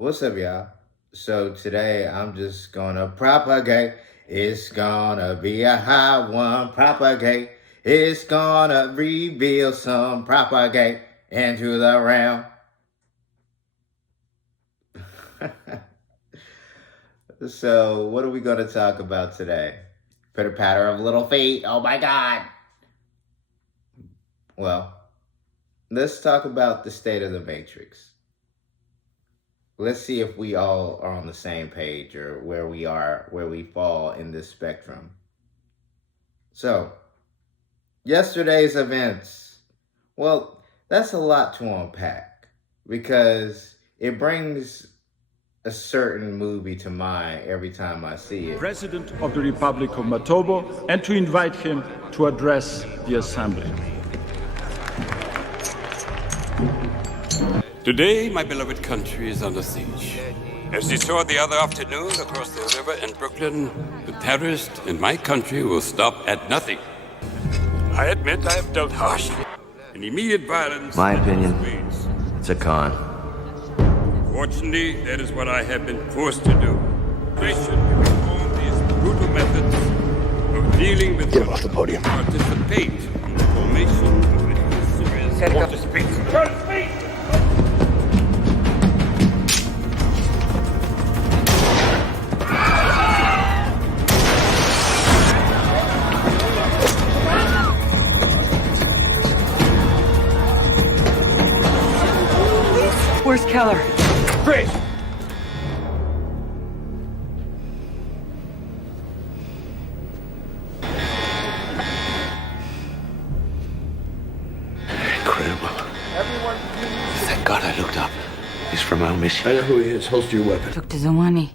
What's up, y'all? So today I'm just gonna propagate. It's gonna be a high one. Propagate. It's gonna reveal some propagate into the realm. So what are we gonna talk about today? Pitter patter of little feet. Oh my God. Well, let's talk about the state of the Matrix. Let's see if we all are on the same page or where we fall in this spectrum. So, yesterday's events. Well, that's a lot to unpack because it brings a certain movie to mind every time I see it. President of the Republic of Matobo, and to invite him to address the Assembly. Today, my beloved country is under siege. As you saw the other afternoon across the river in Brooklyn, the terrorists in my country will stop at nothing. I admit I have dealt harshly in immediate violence. My opinion, it's a con. Fortunately, that is what I have been forced to do. They should reform these brutal methods of dealing with Get off the podium. Participate in the formation of a serious water space. Where's Keller? Great! Incredible. Thank God I looked up. He's from our mission. I know who he is. Holster your weapon. Dr. Zawani.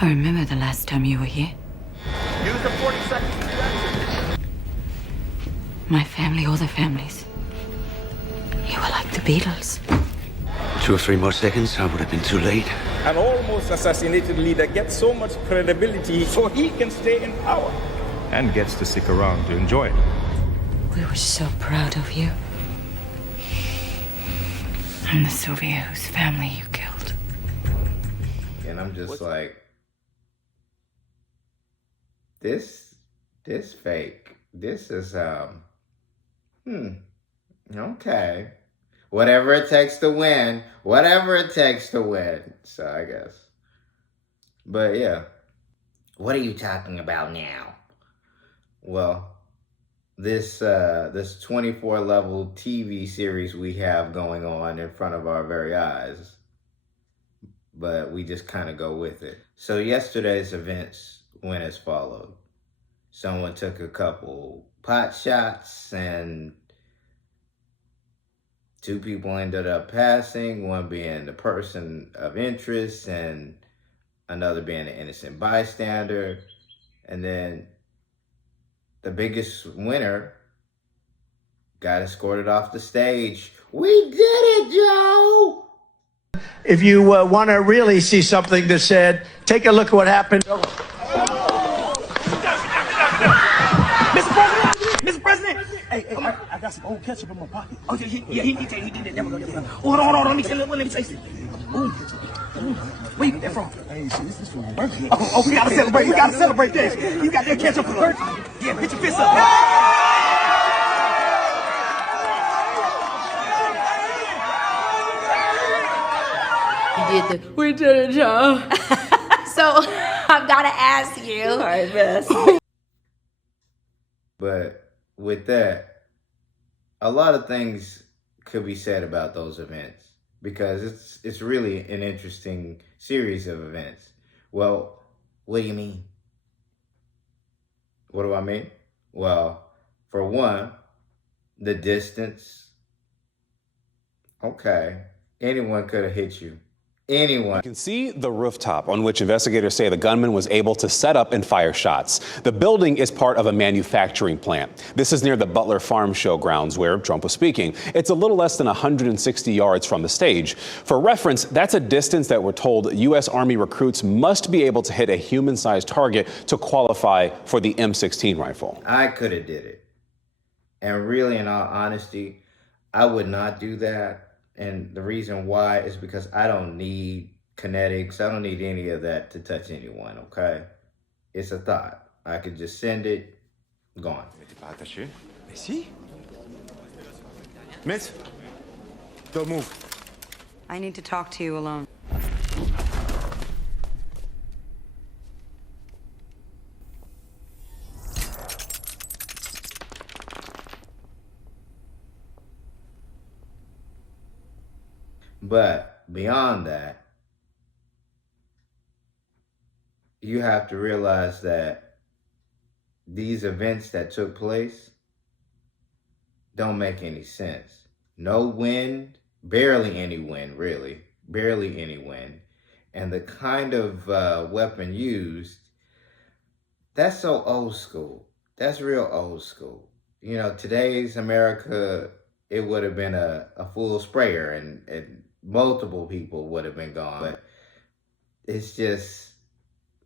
I remember the last time you were here. Use the 40 seconds. My family, all the families. You were like the Beatles. 2 or 3 more seconds, I would have been too late. An almost assassinated leader gets so much credibility so he can stay in power. And gets to stick around to enjoy it. We were so proud of you. I'm the Sylvia whose family you killed. And I'm just like, this fake. This is okay. Whatever it takes to win. Whatever it takes to win. So I guess. But yeah. What are you talking about now? Well, this 24 level TV series we have going on in front of our very eyes. But we just kind of go with it. So yesterday's events went as followed. Someone took a couple pot shots and 2 people ended up passing, one being the person of interest and another being an innocent bystander. And then the biggest winner got escorted off the stage. We did it, Joe! If you want to really see something that's said, take a look at what happened. Mr. President! Hey, I got some old ketchup in my pocket. Oh, yeah, he did that. Never go. Hold on. Let me taste it. Ooh. Where you get that from? Hey, shit, this is from my birthday. Oh, we gotta celebrate this. You got that ketchup for birthday? Yeah, put your fist up. We did it, Joe. So I've got to ask you. All right, Miss. But with that, a lot of things could be said about those events because it's really an interesting series of events. Well, what do you mean? What do I mean? Well, for one, the distance. Okay, anyone could have hit you. Anyone. You can see the rooftop on which investigators say the gunman was able to set up and fire shots. The building is part of a manufacturing plant. This is near the Butler Farm Show grounds where Trump was speaking. It's a little less than 160 yards from the stage. For reference, that's a distance that we're told U.S. Army recruits must be able to hit a human-sized target to qualify for the M16 rifle. I could have did it. And really, in all honesty, I would not do that And the reason why is because I don't need kinetics. I don't need any of that to touch anyone, okay? It's a thought. I could just send it, gone. T'es pas attaché? Mais si. Miss, don't move. I need to talk to you alone. But beyond that, you have to realize that these events that took place don't make any sense. No wind, barely any wind, really. Barely any wind. And the kind of weapon used, that's so old school. That's real old school. You know, today's America, it would have been a full sprayer and multiple people would have been gone. But it's just,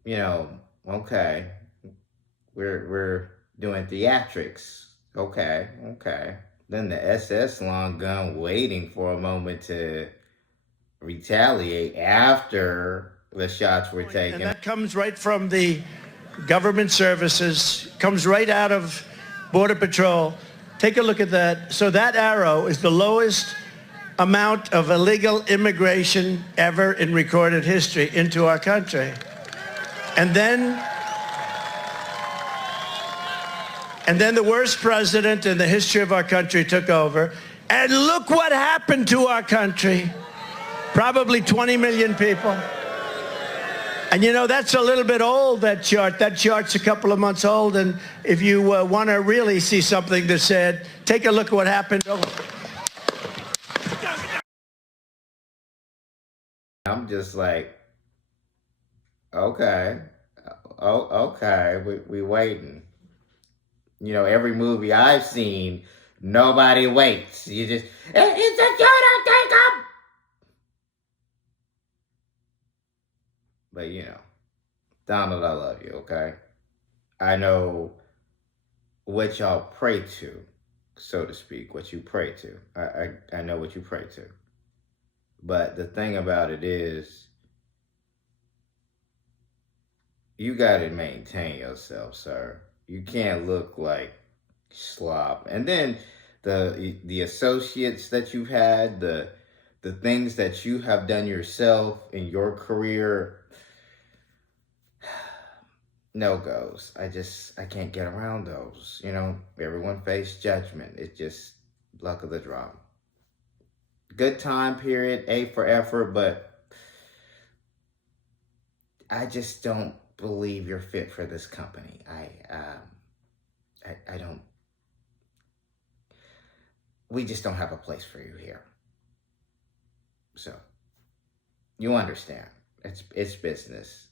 you know, okay, we're doing theatrics. Okay. Then the SS long gun waiting for a moment to retaliate after the shots were taken. And that comes right from the government services, comes right out of Border Patrol. Take a look at that. So that arrow is the lowest amount of illegal immigration ever in recorded history into our country. And then the worst president in the history of our country took over. And look what happened to our country. Probably 20 million people. And you know, that's a little bit old, that chart. That chart's a couple of months old. And if you want to really see something that's said, take a look at what happened. I'm just like, okay. We waiting. You know, every movie I've seen, nobody waits. You just, it's a shooter, take him! But, you know, Donald, I love you, okay? I know what y'all pray to, so to speak, what you pray to. I know what you pray to. But the thing about it is, you got to maintain yourself, sir. You can't look like slop. And then the associates that you've had, the things that you have done yourself in your career, no goes. I can't get around those. You know, everyone faced judgment. It's just luck of the draw. Good time period, A for effort, but I just don't believe you're fit for this company. I don't. We just don't have a place for you here. So, you understand. It's business.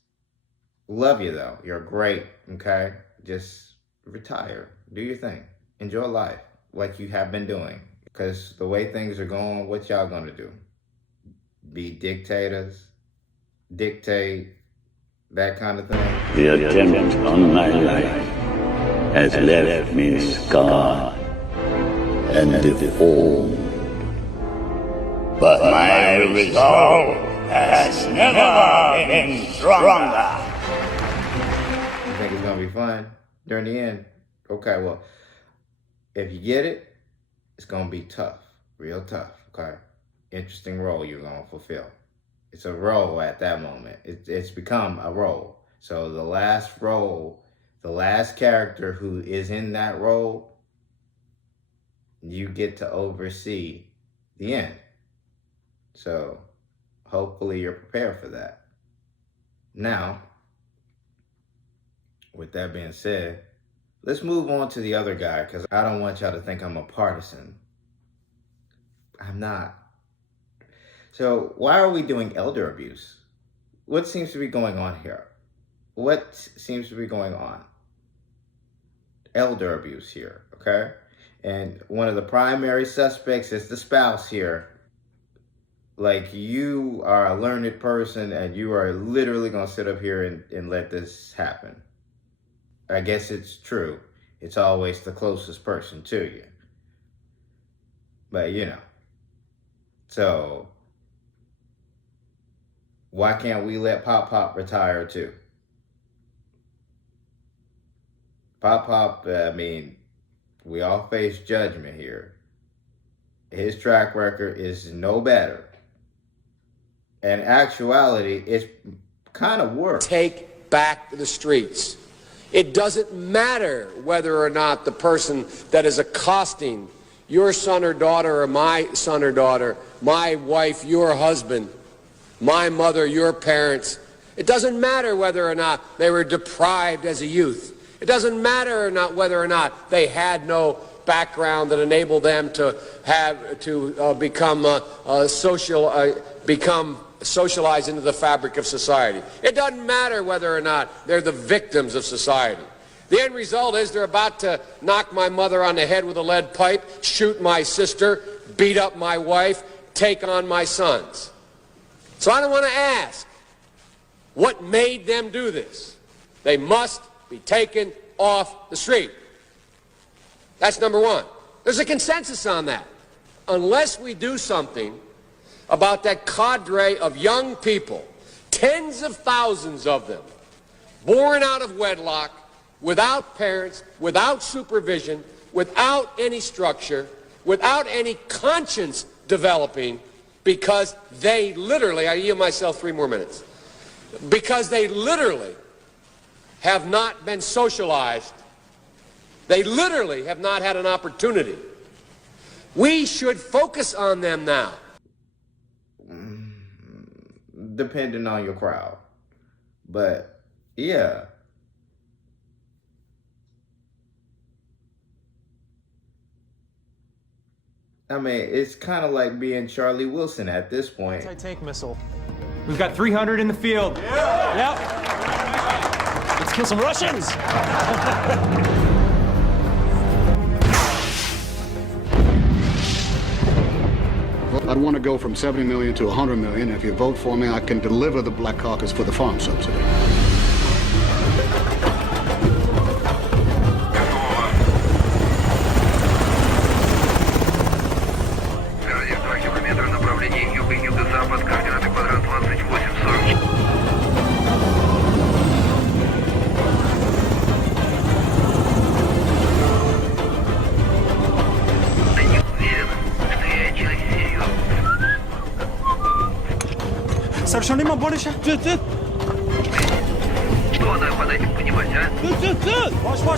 Love you though. You're great, okay? Just retire. Do your thing. Enjoy life like you have been doing. Because the way things are going, what y'all gonna do? Be dictators? Dictate? That kind of thing? The attempt on my life has left me scarred and deformed. But my resolve has never been stronger. You think it's gonna be fun during the end? Okay, well, if you get it, it's gonna be tough, real tough, okay? Interesting role you're gonna fulfill. It's a role at that moment. It's become a role. So the last role, the last character who is in that role, you get to oversee the end. So hopefully you're prepared for that. Now, with that being said, let's move on to the other guy, because I don't want y'all to think I'm a partisan. I'm not. So why are we doing elder abuse? What seems to be going on here? What seems to be going on? Elder abuse here, okay? And one of the primary suspects is the spouse here. Like, you are a learned person and you are literally gonna sit up here and let this happen. I guess it's true. It's always the closest person to you. But, you know, So why can't we let Pop Pop retire too? Pop Pop, I mean, we all face judgment here. His track record is no better. In actuality, it's kind of worse. Take back the streets. It doesn't matter whether or not the person that is accosting your son or daughter or my son or daughter, my wife, your husband, my mother, your parents. It doesn't matter whether or not they were deprived as a youth. It doesn't matter or not whether or not they had no background that enabled them to become socialized into the fabric of society. It doesn't matter whether or not they're the victims of society. The end result is they're about to knock my mother on the head with a lead pipe, shoot my sister, beat up my wife, take on my sons. So I don't want to ask what made them do this. They must be taken off the street. That's number one. There's a consensus on that. Unless we do something about that cadre of young people, tens of thousands of them, born out of wedlock, without parents, without supervision, without any structure, without any conscience developing, because they literally, I yield myself 3 more minutes, because they literally have not been socialized. They literally have not had an opportunity. We should focus on them now. Depending on your crowd. But, yeah. I mean, it's kind of like being Charlie Wilson at this point. Anti-tank missile. We've got 300 in the field. Yeah. Yep. Let's kill some Russians. I'd want to go from 70 million to 100 million. If you vote for me, I can deliver the Black Caucus for the farm subsidy. Совершенно больше. Что она под этим понимать, а?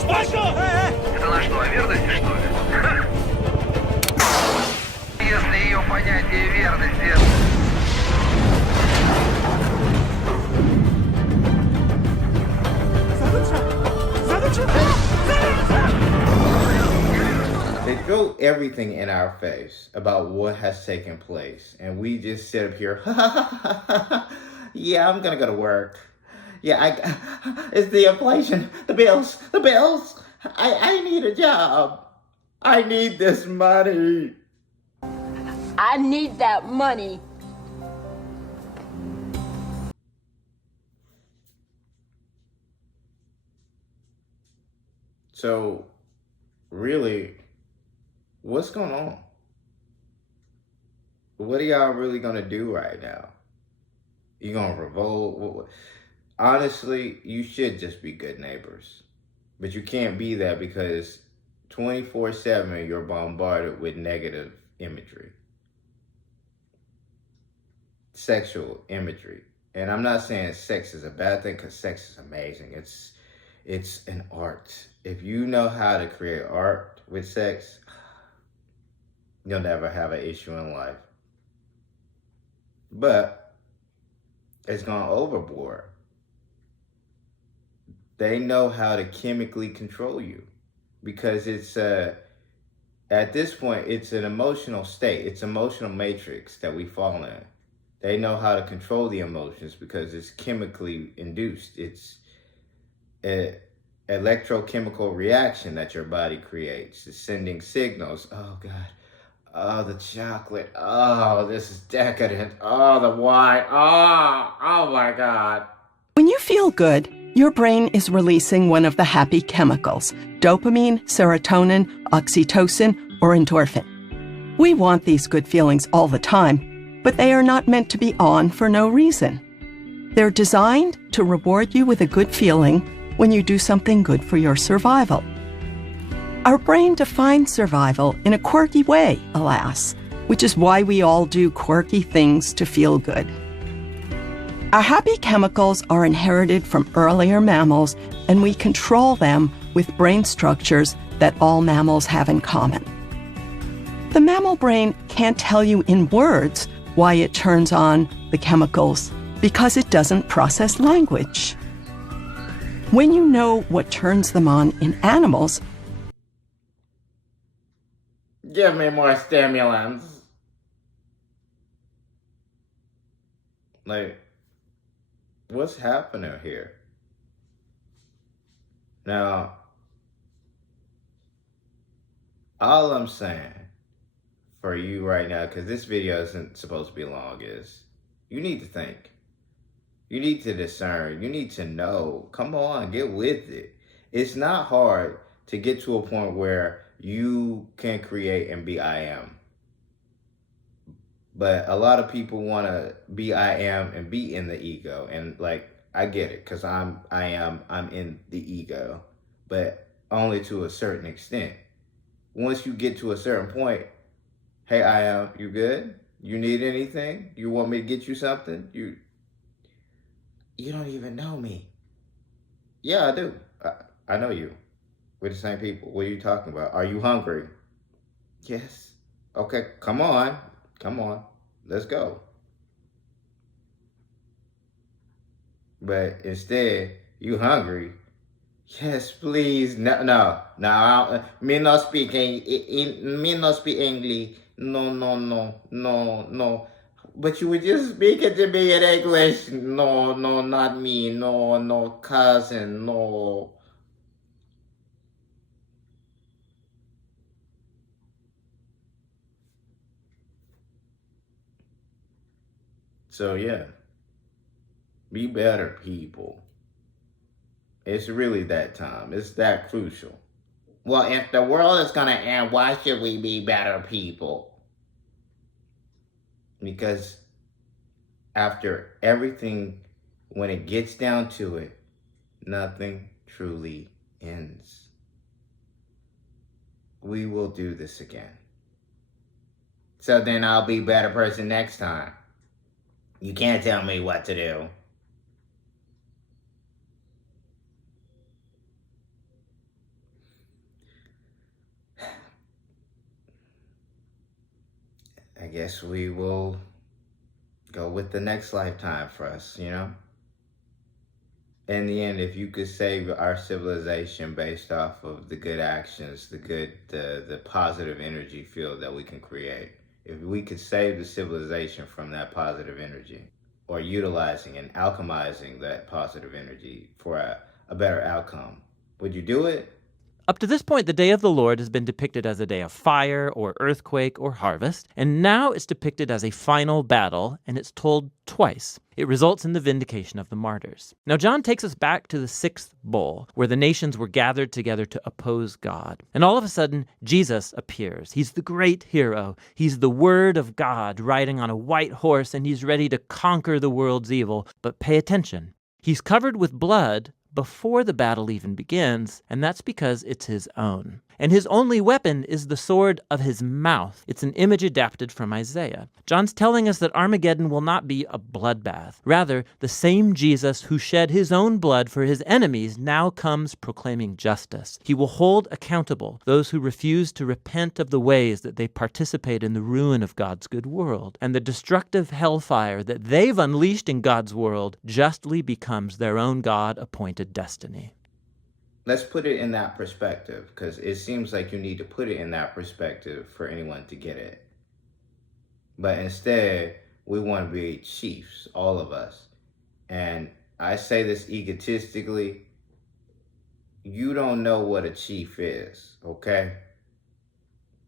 Маш! Это на что, о верности, что ли? Если ее понятие верности... They throw everything in our face about what has taken place, and we just sit up here, yeah, I'm gonna go to work. Yeah, it's the inflation, the bills. I need a job. I need this money. I need that money. So, really, what's going on? What are y'all really going to do right now? You going to revolt? Honestly, you should just be good neighbors. But you can't be that because 24/7 you're bombarded with negative imagery. Sexual imagery. And I'm not saying sex is a bad thing, because sex is amazing. It's an art. If you know how to create art with sex, you'll never have an issue in life. But it's gone overboard. They know how to chemically control you, because it's at this point it's an emotional state. It's emotional matrix that we fall in. They know how to control the emotions because it's chemically induced. It's an electrochemical reaction that your body creates. It's sending signals. Oh God. Oh, the chocolate. Oh, this is decadent. Oh, the wine. Oh my God. When you feel good, your brain is releasing one of the happy chemicals, dopamine, serotonin, oxytocin, or endorphin. We want these good feelings all the time, but they are not meant to be on for no reason. They're designed to reward you with a good feeling when you do something good for your survival. Our brain defines survival in a quirky way, alas, which is why we all do quirky things to feel good. Our happy chemicals are inherited from earlier mammals, and we control them with brain structures that all mammals have in common. The mammal brain can't tell you in words why it turns on the chemicals because it doesn't process language. When you know what turns them on in animals, give me more stimulants. Like, what's happening here? Now, all I'm saying for you right now, because this video isn't supposed to be long, is you need to think. You need to discern. You need to know. Come on, get with it. It's not hard to get to a point where you can create and be I am. But a lot of people want to be I am and be in the ego. And like, I get it, because I'm in the ego, but only to a certain extent. Once you get to a certain point, hey, I am, you good? You need anything? You want me to get you something? You don't even know me. Yeah, I do. I know you. We're the same people. What are you talking about? Are you hungry? Yes. Okay, come on. Come on. Let's go. But instead, you hungry. Yes, please. No. Me not speak English. No. But you were just speaking to me in English. No, not me. No, cousin. No. So yeah, be better people. It's really that time. It's that crucial. Well, if the world is going to end, why should we be better people? Because after everything, when it gets down to it, nothing truly ends. We will do this again. So then I'll be a better person next time. You can't tell me what to do. I guess we will go with the next lifetime for us, you know? In the end, if you could save our civilization based off of the good actions, the positive energy field that we can create, if we could save the civilization from that positive energy, or utilizing and alchemizing that positive energy for a better outcome, would you do it? Up to this point, the Day of the Lord has been depicted as a day of fire or earthquake or harvest, and now it's depicted as a final battle, and it's told twice. It results in the vindication of the martyrs. Now, John takes us back to the sixth bowl, where the nations were gathered together to oppose God. And all of a sudden, Jesus appears. He's the great hero. He's the Word of God riding on a white horse, and he's ready to conquer the world's evil. But pay attention. He's covered with blood before the battle even begins, and that's because it's his own. And his only weapon is the sword of his mouth. It's an image adapted from Isaiah. John's telling us that Armageddon will not be a bloodbath. Rather, the same Jesus who shed his own blood for his enemies now comes proclaiming justice. He will hold accountable those who refuse to repent of the ways that they participate in the ruin of God's good world. And the destructive hellfire that they've unleashed in God's world justly becomes their own God-appointed destiny. Let's put it in that perspective, because it seems like you need to put it in that perspective for anyone to get it. But instead, we want to be chiefs, all of us. And I say this egotistically, you don't know what a chief is, okay?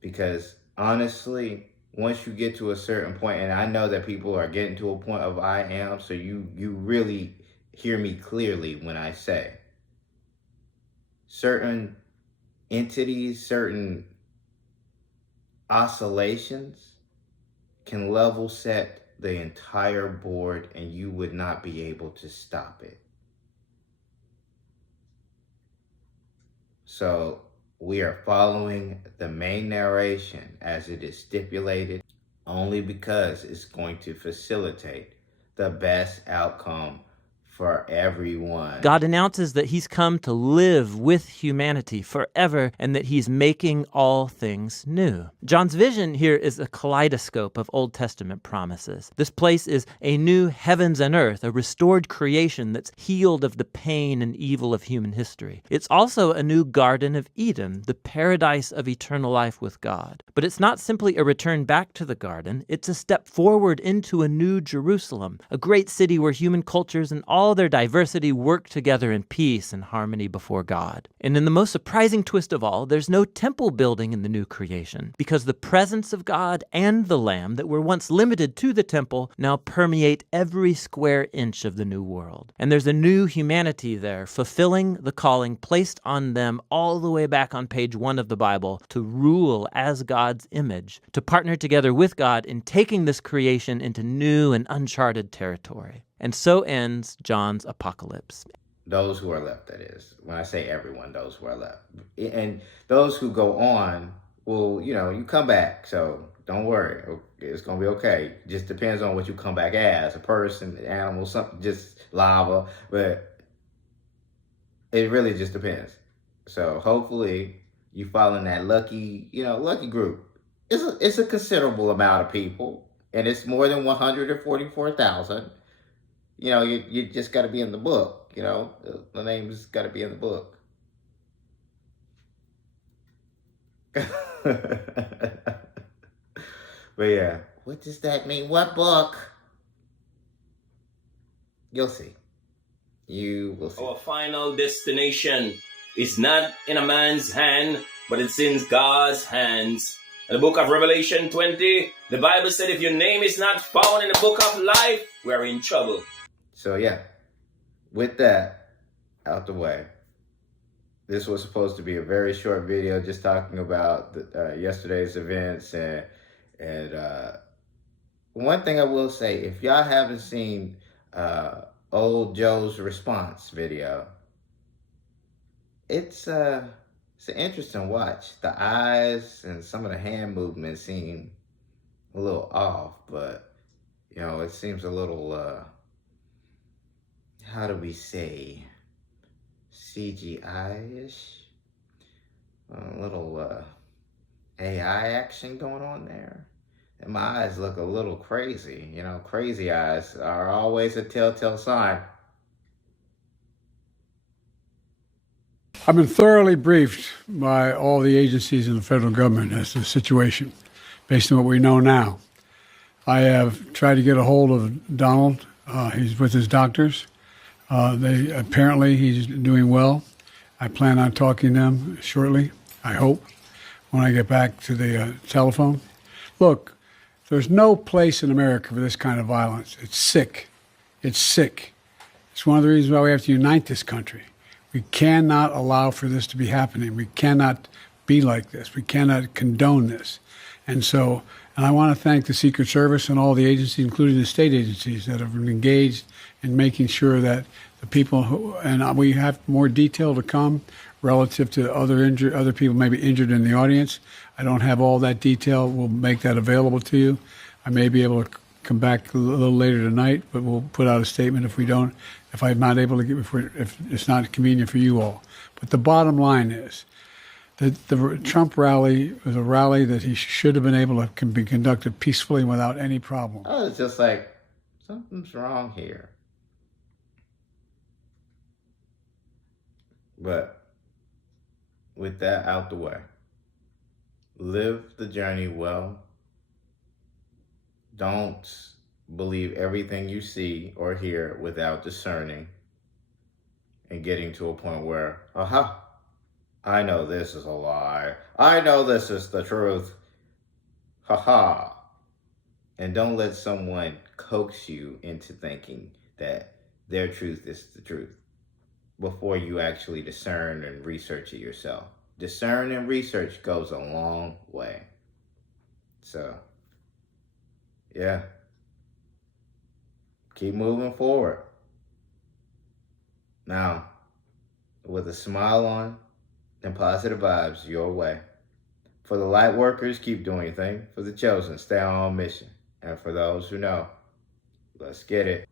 Because honestly, once you get to a certain point, and I know that people are getting to a point of I am, so you really hear me clearly when I say, certain entities, certain oscillations can level set the entire board and you would not be able to stop it. So we are following the main narration as it is stipulated only because it's going to facilitate the best outcome for everyone. God announces that he's come to live with humanity forever and that he's making all things new. John's vision here is a kaleidoscope of Old Testament promises. This place is a new heavens and earth, a restored creation that's healed of the pain and evil of human history. It's also a new Garden of Eden, the paradise of eternal life with God. But it's not simply a return back to the garden, it's a step forward into a new Jerusalem, a great city where human cultures and all their diversity work together in peace and harmony before God. And in the most surprising twist of all, there's no temple building in the new creation, because the presence of God and the Lamb that were once limited to the temple now permeate every square inch of the new world. And there's a new humanity there, fulfilling the calling placed on them all the way back on page 1 of the Bible to rule as God's image, to partner together with God in taking this creation into new and uncharted territory. And so ends John's apocalypse. Those who are left, that is. When I say everyone, those who are left. And those who go on will, you come back. So don't worry. It's going to be okay. Just depends on what you come back as. A person, animal, something, just lava. But it really just depends. So hopefully you fall in that lucky group. It's a considerable amount of people. And it's more than 144,000. You just got to be in the book, the name's got to be in the book. But yeah, what does that mean? What book? You'll see. You will see. Our final destination is not in a man's hand, but it's in God's hands. In the book of Revelation 20, the Bible said if your name is not found in the book of life, we're in trouble. So yeah, with that out the way, this was supposed to be a very short video just talking about yesterday's events. And one thing I will say, if y'all haven't seen Old Joe's response video, it's an interesting watch. The eyes and some of the hand movements seem a little off, but it seems a little how do we say, CGI-ish? A little AI action going on there. And my eyes look a little crazy. Crazy eyes are always a telltale sign. I've been thoroughly briefed by all the agencies in the federal government as to the situation, based on what we know now. I have tried to get a hold of Donald. He's with his doctors. Apparently he's doing well. I plan on talking to them shortly, I hope, when I get back to the telephone. Look, there's no place in America for this kind of violence. It's sick. It's sick. It's one of the reasons why we have to unite this country. We cannot allow for this to be happening. We cannot be like this. We cannot condone this. And I want to thank the Secret Service and all the agencies, including the state agencies, that have engaged in making sure that the people and we have more detail to come relative to other people maybe injured in the audience. I don't have all that detail. We'll make that available to you. I may be able to come back a little later tonight, but we'll put out a statement if I'm not able to if it's not convenient for you all. But the bottom line is that the Trump rally was a rally that he should have been able to be conducted peacefully without any problem. Oh, it's just like, something's wrong here. But with that out the way, live the journey well. Don't believe everything you see or hear without discerning and getting to a point where, I know this is a lie. I know this is the truth. And don't let someone coax you into thinking that their truth is the truth before you actually discern and research it yourself. Discern and research goes a long way. So, yeah. Keep moving forward. Now, with a smile on and positive vibes your way. For the light workers, keep doing your thing. For the chosen, stay on mission. And for those who know, let's get it.